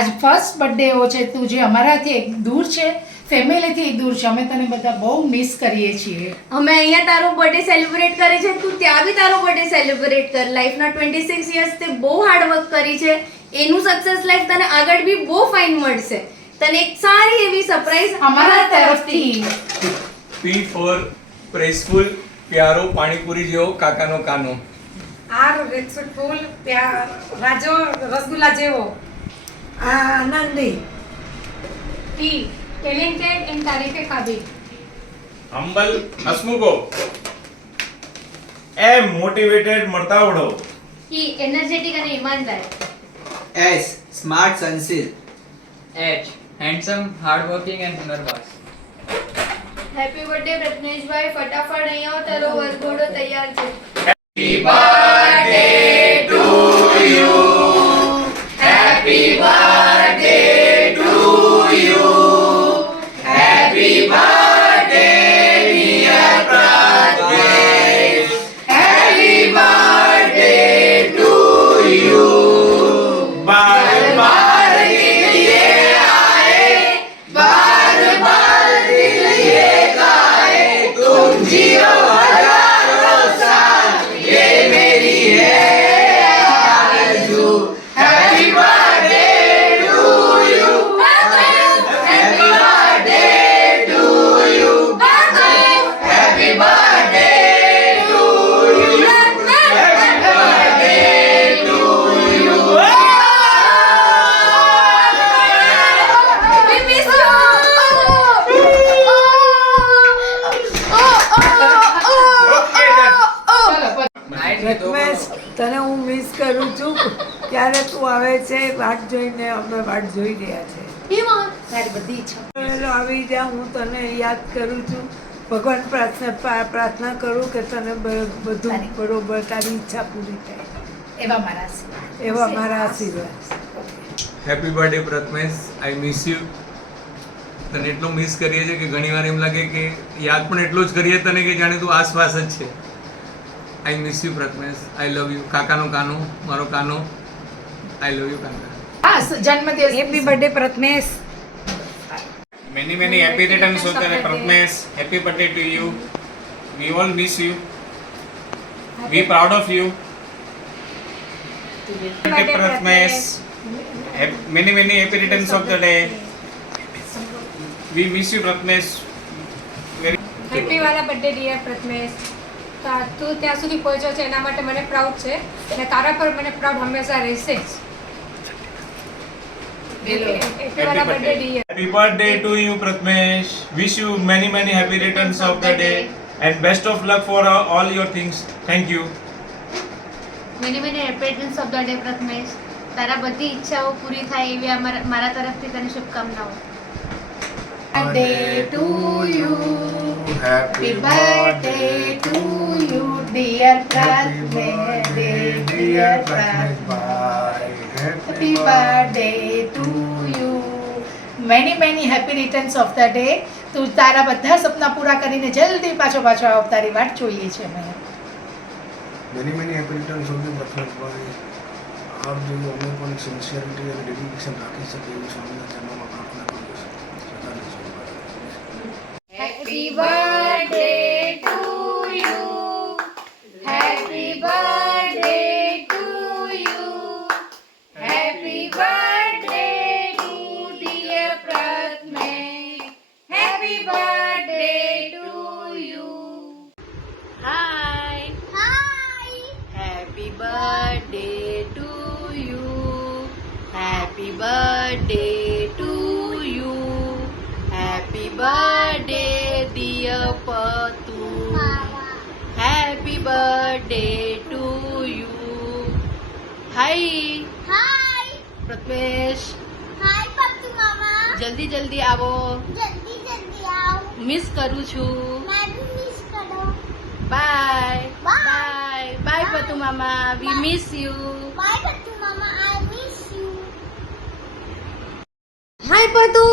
આજ first birthday એવો છે તું જે અમારાથી એક દૂર છે, ફેમિલીથી દૂર છે. અમે તને બધા બહુ મિસ કરીએ છીએ. અમે અહીંયા તારો બર્થડે સેલિબ્રેટ કરે છે, તું ત્યાં બી તારો બર્થડે સેલિબ્રેટ કર. લાઈફના 26 યર્સ તે બહુ હાર્ડ વર્ક કરી છે, એનું સક્સેસ લાઈફ તને આગળ બી બહુ ફાઇન મળશે. તને એક સારી એવી સરપ્રાઈઝ અમારા તરફથી. પી ફોર પ્રેસફુલ, પ્યારો પાણીપુરી જેવો કાકાનો કાનો. આર રિસ્પેક્ટફુલ, રાજો રસગુલ્લા જેવો. આનંદી. ટી ટેલેન્ટેડ એન્ડ તારીફે કાબિલ. હંબલ હસમુખો. એમ મોટિવેટેડ મળતાવડો. ઈ એનર્જેટિક અને ઈમાનદાર. S smart સંશીલ. H handsome, hardworking and હુનરબાઝ. હેપી બર્થડે પ્રજ્ઞેશભાઈ, ફટાફટ અહીંયા આવો, તારો વરઘોડો તૈયાર છે. રત્મેશ, તને હું મિસ કરું છું. ક્યારે તું આવે છે વાટ જોઈને અમે વાટ જોઈ રહ્યા છે. તારી બધી ઈચ્છા વહેલો આવી જા, હું તને યાદ કરું છું. ભગવાન પ્રાર્થના કરું કે તને બધું બરોબર તારી ઈચ્છા પૂરી થાય એવા મારા આશીર્વાદ. એવા મારા આશીર્વાદ. Happy birthday Prathamesh, I miss you. તને એટલો મિસ કરીએ છીએ કે ઘણીવાર એમ લાગે કે યાદ પણ એટલો જ કરીએ તને કે જાણે તું આસપાસ જ છે. I miss you Prathamesh, I love you. કાકાનો કાનો, મારો કાનો, આઈ લવ યુ કાકા. હા, જન્મદિવસ. Happy birthday Prajnesh. Many happy returns of the day, Pratmesh. Happy birthday to you. We all miss you. We proud of you. Birthday, Pratmesh. Many happy returns of the day. We miss you, Pratmesh. Happy વાળા birthday dear Pragnesh. તું ત્યાં સુધી પહોંચ્યો છે એના માટે મને proud છે અને તારા પર મને પ્રાઉડ હંમેશા રહેશે જ. હેપી વાળા birthday dear. Happy birthday to you, Pratmesh. Wish you many happy returns of the day and best of luck for all your things. Thank you. Many happy returns of the day Pragnesh. તારા બધી ઈચ્છાઓ પૂરી થાય એવી મારા તરફથી તને શુભકામનાઓ. Birthday to you. Happy birthday to you, dear Pratmesh, dear Pratmesh. Happy birthday to you. Many happy returns of the day. તું તારા બધા સપના પૂરા કરીને જલ્દી પાછો આવ, તારી વાટ જોઈએ છે અમે. many happy returns of the Pratmesh. આપ જેવું અમે પણ સિન્સિયરિટી અને ડેડિકેશન રાખી શકીએ એવી સ્વામીના ચરણોમાં પ્રાર્થના કરું છું. Happy birthday to you. Happy birthday to you. Happy birthday to dear Pratmesh. Happy birthday to you. Hi. Hi. Happy birthday to you. Happy birthday to you. Happy birthday dear Patu. Happy birthday to you. Hi. Hi. Pratmesh. Hi Patu mama. જલ્દી આવો. જલ્દી આવ. Miss કરું છું. मैं भी miss करो. By. Bye. Bye Patu મામા. We miss you. Bye Patu mama. I miss you. Hi Patu.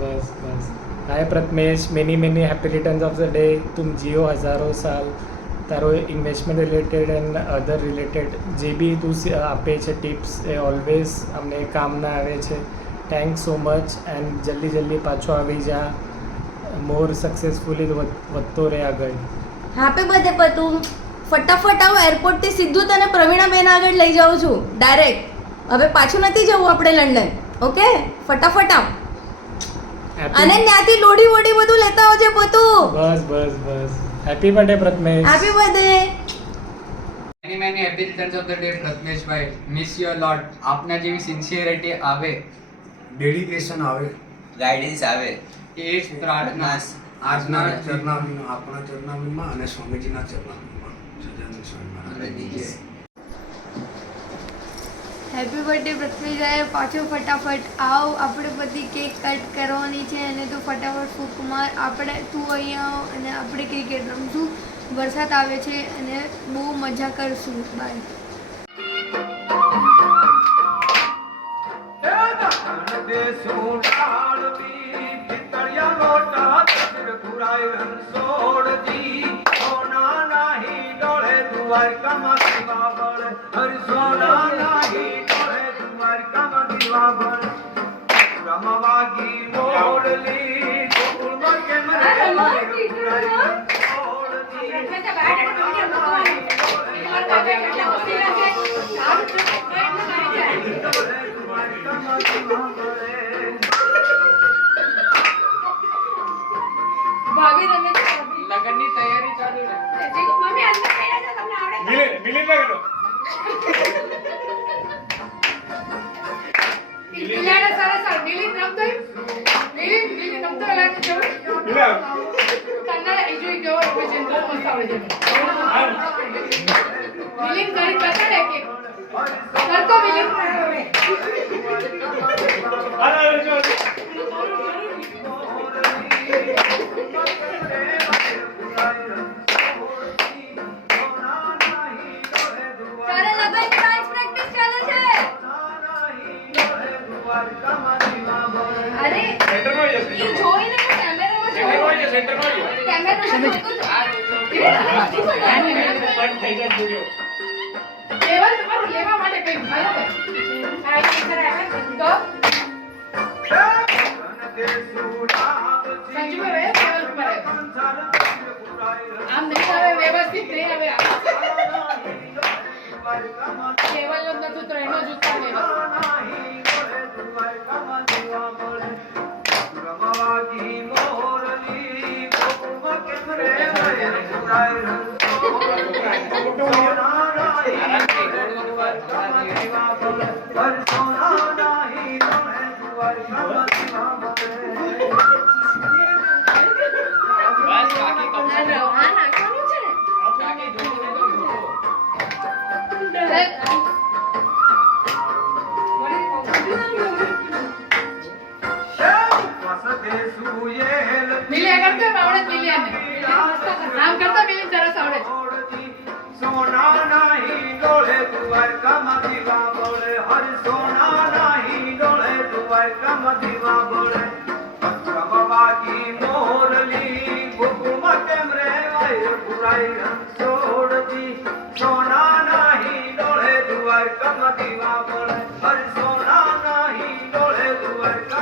बस hi Prathamesh, many happy returns of the day. तुम जियो हज़ारों साल. તારો investment related and other related જે બી તું આપે છે ટિપ્સ એ ઓલવેઝ અમને કામના આવે છે. થેન્ક્સ સો મચ એન્ડ જલ્દી પાછો આવી જા. મોર સક્સેસફુલી વધતો રહે આગળ. Happy birthday Patu. ફટાફટ આવો, એરપોર્ટથી સીધું તને પ્રવીણાબેન આગળ લઈ જાઉં છું ડાયરેક્ટ. હવે પાછું નથી જવું આપણે લંડન. ઓકે, ફટાફટ આવ. અને ત્યાંથી લોડી વોડી બધું લેતા આવજે પતુ. બસ happy birthday Prathamesh. Happy birthday. many happy returns of the day Prathamesh ભાઈ. Miss you a lot. આપના જેવી સિન્સિયરિટી આવે, ડેડિકેશન આવે, ગાઈડન્સ આવે, એ જ પ્રાર્થના આજના ચરણાવીમાં, આપણા ચરણાવીમાં અને સ્વામીજીના ચરણાવીમાં, સજાનંદ સ્વામી મહારાજ. Happy birthday Prathameshbhai. પાછો ફટાફટ આવ, આપણે બધી કેક કટ કરવાની છે અને તું ફટાફટ ફૂંક માર. તું અહીંયા આવ અને આપણે ક્રિકેટ રમશું. વરસાદ આવે છે અને બહુ મજા કરશું. બાય. લગનની તૈયારી ચાલુ છે. સોના નહીં ડોળે દ્વારકા દીવા બોલે, હર સોના નહીં ડોળે દ્વારકા